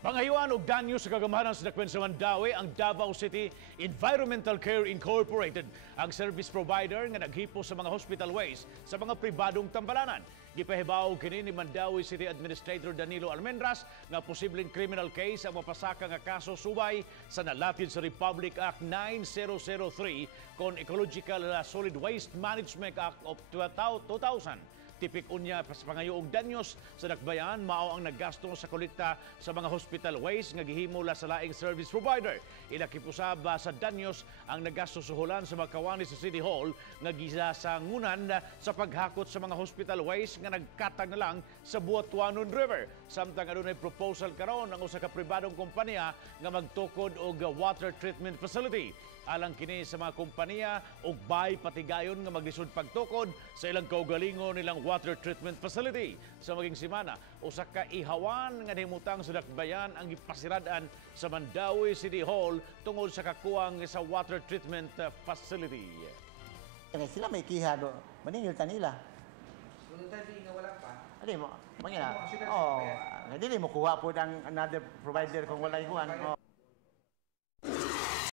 Pangayuan og danyo sa kagamahanan sa Dakbayan sa Mandaue ang Davao City Environmental Care Incorporated, ang service provider nga naghipo sa mga hospital waste sa mga pribadong tambalanan. Gipahibaw kini ni Mandaue City Administrator Danilo Almendras nga posibleng criminal case ang mapasaka nga kaso subay sa nalatid sa Republic Act 9003 kon Ecological Solid Waste Management Act of 2000. Tipik unya sa pangayuong danyos sa Dakbayan mao ang nagasto sa kolekta sa mga hospital waste nga gihimo sa laing service provider. Lakip usab sa danyos ang nagasto suhulan sa mga kawani sa City Hall nga gisasangunan sa paghakot sa mga hospital waste nga nagkatag na lang sa Buatuanon River. Samtang adunay proposal karon ang usa ka pribadong kompanya nga magtukod og water treatment facility. Alang kini sa mga kompanya ug bay patigayon nga maglisod pagtukod sa ilang kaugalingon nilang water treatment facility. Sa maging semana, usa ka ihawan nga nahimutang sa Dakbayan ang ipasiradan sa Mandaue City Hall tungod sa kakuwang sa water treatment facility. Sila may kihado, maningil kanila. Kung tayo nga wala pa. Hindi mo, mangina. Oh, hindi mo kuha po ng another provider kung wala ikuan. Oh.